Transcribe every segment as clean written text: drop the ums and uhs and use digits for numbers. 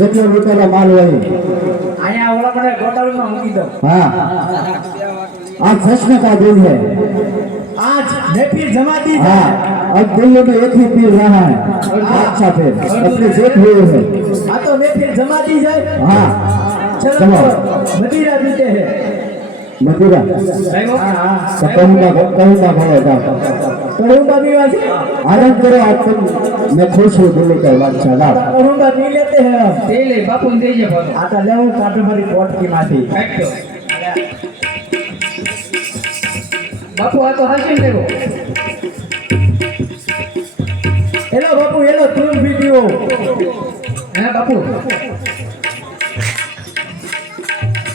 જેટલો રૂપિયાનો માલ હોય અહીંયા ઓલા મને ગોટાળીમાં મૂકી દો। हाँ आज जश्न का दिन है। आज महफिल जमाती है। हाँ अब दिल्ली में एक ही पीर रहा है अच्छा फिर अपने जेठ हुए हैं। हाँ तो महफिल जमाती जाए। हाँ चलो मदिरा पीते हैं। मदिरा तो कहूँगा भाई कहूँगा भी वाजी आनंद करो आज तुम मैं खुश हूँ दिल्ली का बादशाह कहूँगा पी लेते हैं हम दे ले बापू ने दे बोलो आता ले હું કાઢો મારી કોટ की माथी કાઢો બાપુ આ તો હાસી લેવો હેલો બાપુ હેલો તું વિડિયો હે બાપુ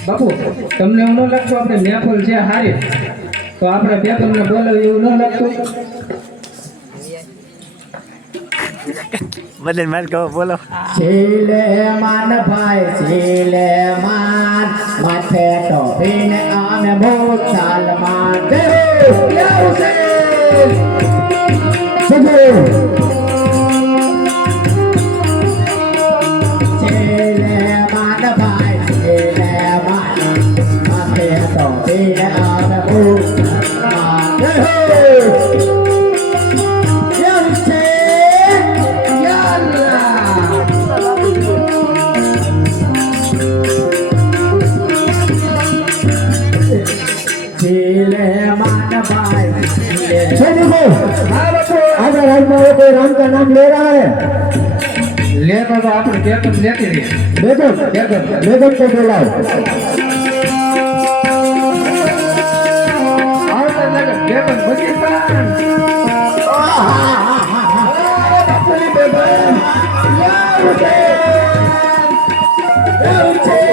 બાપુ તમને એવું ન લાગતું આપણે મહેફિલ છે હારી તો આપણે બે તમને બોલાવી એવું ન લાગતું બદલ માર કહો બોલો છેલે માન ભાઈ છેલે માન માથે ટોપીને આમે બહુ ચાલ માન દે યા હુસેન चलो છેલે માન ભાઈ છેલે માન માથે ટોપીને આમે બહુ ચાલ દે યા હુસેન યા અલ્લાહ છેલે માન ભાઈ છેલે देखो आज राज में कोई राम का नाम ले रहा है લે તો આપણે બેગમ લેતી રહી बेगम बेगम को बुलाओ આવતા લાગે બેગમ બધી પાન બાપુની બેગમ યા હુસેન યા હુસેન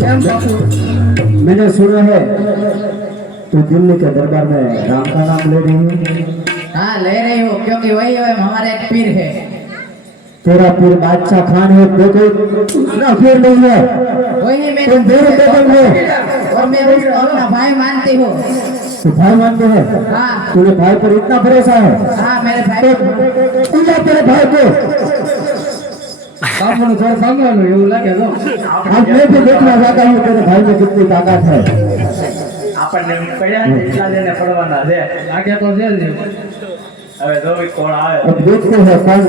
કેમ બાપુ मैंने सुना है तू दिल्ली के दरबार में राम का नाम ले रही है हाँ ले रही हूँ क्योंकि वही हमारा एक पीर है। तेरा पीर बादशाह खान है देखो ना पीर नहीं है वही मैं तुम मेरे बेगम हो और मैं उसको अपना भाई मानती हूँ। तू भाई मानते हैं हाँ तूने भाई पर इतना भरोसा है हाँ मेरे भाई तो तू जा तेरे भाई को બાપુનું ઘર ભાંગવાનું એવું લાગે તો आज मैं भी देखना चाहता हूँ तेरे भाई में कितनी ताकत है આપણને પડ્યા છે એટલા જણે પડવાના છે લાગે તો છે જ હવે જોઈ કોણ આવે अब देखते हैं कौन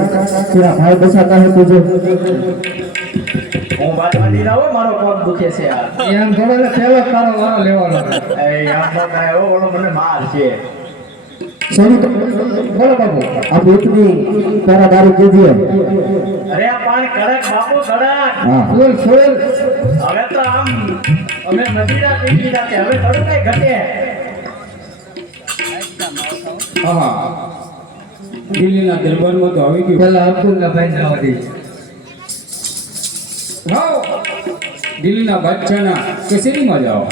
तेरा भाई बचाता है तुझे હું બાતમાં દીધા હોય મારો પગ દુખે છે યાર એમ થોડો ને પહેલો તારો વારો લેવાનો એ આમ તો કાંઈ એવો ઓલો મને માર છે सही तो બોલો બાપુ अब इतनी पैरादारी कीजिए અરે આ પાણી કડક બાપુ કડક हाँ ફૂલ ફૂલ હવે તો આમ અમે મદીરા પી લીધા છે હવે થોડું કઈ ઘટે હા દિલ્હીના દરબારમાં તો આવી ગયું પેલા અબ્દુલ્લા ભાઈ જવા દે હા દિલ્હીના બાદશાહના કચેરીમાં જાઓ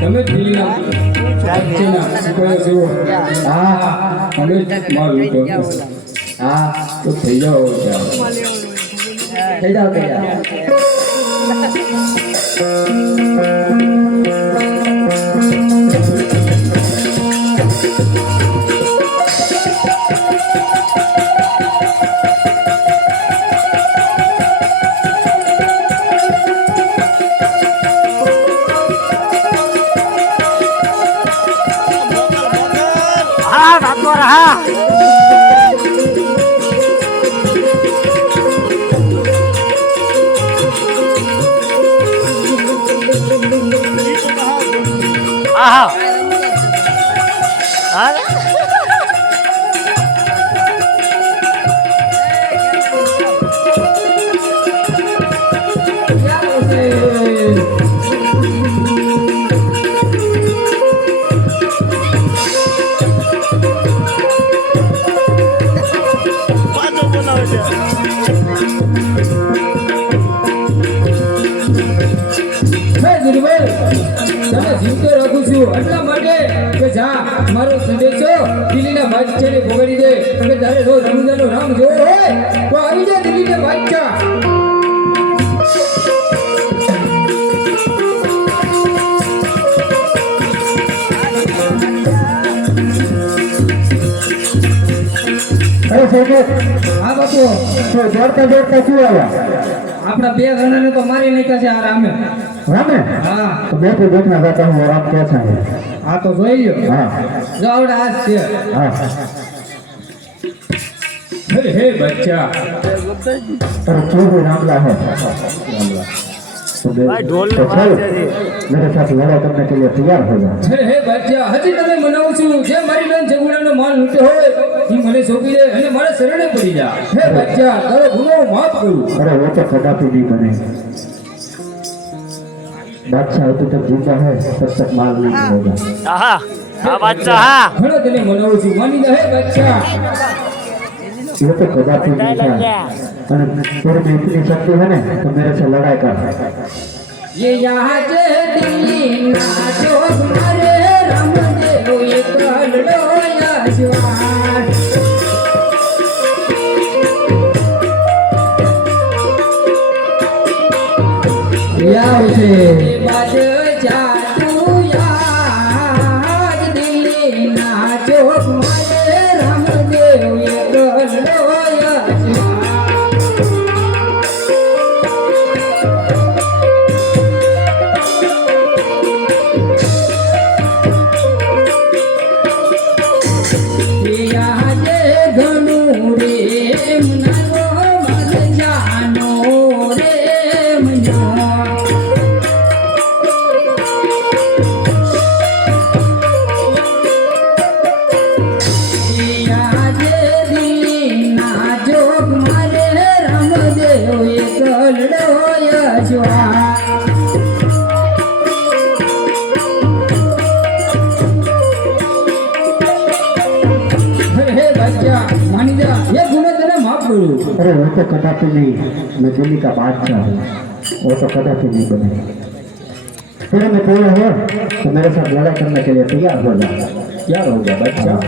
તમે દિલ્હીના બાદશાહના સિપાહીઓ છો હા અમે માલ લૂંટો હા તો થઈ જાઓ થઈ જાઓ થઈ જાઓ ને ભોગડી દે અને તારે જો રમજાનનો રામ જોવો હોય તો આવી જા દિલ્હી ને બાદશાહ અરે સાહેબ હા બાપુ તો જોડતા જોડતા શું આવ્યા આપણા બે જણાને તો મારી નાખ્યા છે આ રામે. રામે હા તો બેઠે બેઠના બેઠા હું રામ કે છે આ તો જોઈ લ્યો. હા જો આવડે આ જ છે. હા अरे हे बच्चा पर क्यों भी रामला है तो चल मेरे साथ लड़ाई करने के लिए तैयार हो जाओ अरे हे बच्चा हजी तने मनाવું છું જે મારી બેન જગુડાનો માલ લૂટે હોય એ મને સોંપી દે અને મારા શરણે પડી જા હે બચ્ચા તારો ગુનો માફ કરું अरे वो तो कदापि नहीं बने बादशाह अभी तक जिंदा है तब तक माल नहीं होगा ઘણો તને મનાવું છું માની જા હે બચ્ચા ये तो कदापि नहीं था और तेरे में इतनी शक्ति है ना तो मेरे से लड़ाई कर ये यहाँ जे दिल्ली नाचो मारे रामदेव ये कलडो या जवान यावसे बाज जातू याद दिल्ली नाचो मारे रामदेव ये कलडो या जवान यहाँ जे घणो रे मनो मन जानो रे मनो यहाँ जे दीना जोग मारे रामदेव ये कलडो यजवा अरे हे बच्चा मानी जा ये गुनो तने माफ करू अरे वो तो कदापि नहीं मैं दिल्ली का बादशाह हूँ वो तो कदापि नहीं बने तेरे में पूरा हो तो मेरे साथ लड़ाई करने के लिए तैयार हो जा क्या हो गया बच्चा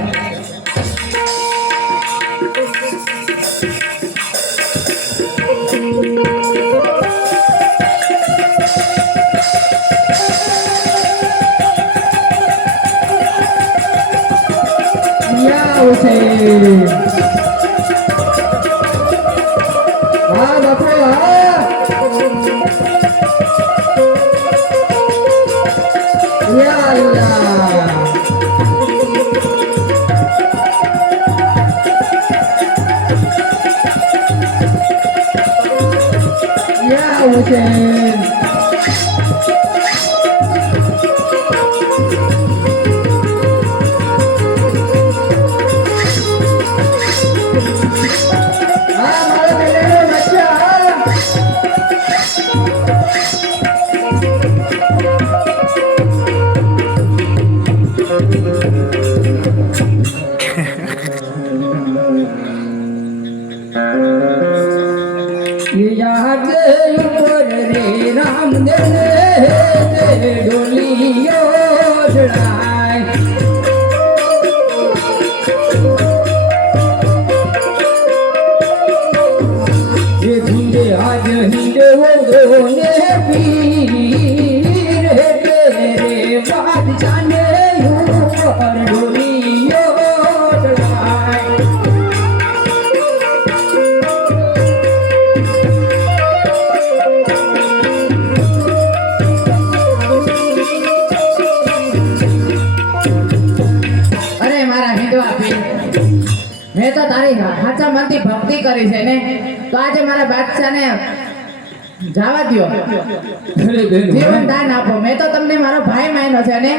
यावसे हाँ बापू हाँ या यावसे हाँ मारो बेटे बच्चा ये यहाँ के ऊपर रे रामदेव रे डोलियो चढ़ाए ये झुंडे आज हिंदे वो ने पीर है तेरे बात जाने ऊपर डोलियो चढ़ाए અરે મારા હિંદવા પીર મેં તો તારી હાચા મનથી ભક્તિ કરી છે ને તો આજે મારા બાદશાહને જવા દ્યો અરે બેન જીવન દાન આપો મેં તો તમને મારો ભાઈ માન્યો છે ને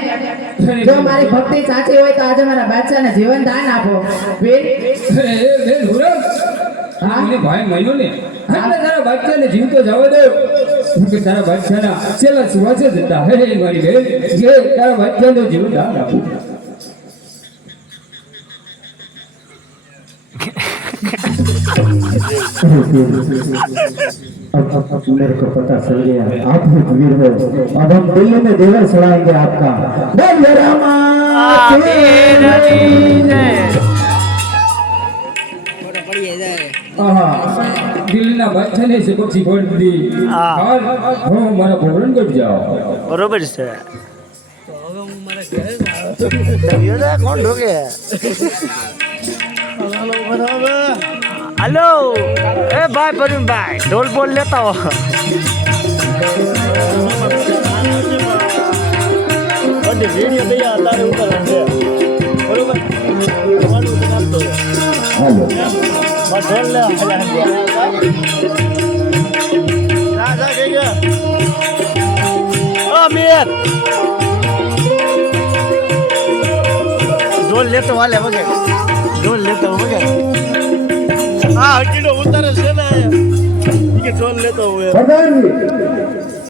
જો મારી ભક્તિ સાચી હોય તો આજે મારા બાદશાહને જીવન દાન આપો પીર અરે એ બેન હુરમ હા? મને ભાઈ માન્યો ને એટલે તારા બાદશાહને જીવતો જવા દે હું કે તારા બાદશાહના છેલ્લા સુવાસે જતા હે મારી બેન કે તારા બાદશાહનો જીવન દાન આપું अब मेरे को पता चल गया आप ही वीर हो अब हम दिल्ली में देवर चढ़ाएंगे आपका बोल रामा આહા દિલ્હીના બાદશાહને છે પછી ફોડી દીધી હા. હાલ હું મારા ભોરણગઢ જાઓ બરોબર છે કોણ ઢોકે હાલો એ ભાઈ પરવીનભાઈ ઢોલ બોલ લેતા હો વિડીયો તૈયાર તારે ઉતારવાનું છે બરોબર હાલો ઢોલ લે અમીર ઢોલ લેતો હાલે વગે ઢોલ લેતો વગે હા હકીનો ઉતારે છે ને ઈ કે ઢોલ લેતો હોય પ્રધાનજી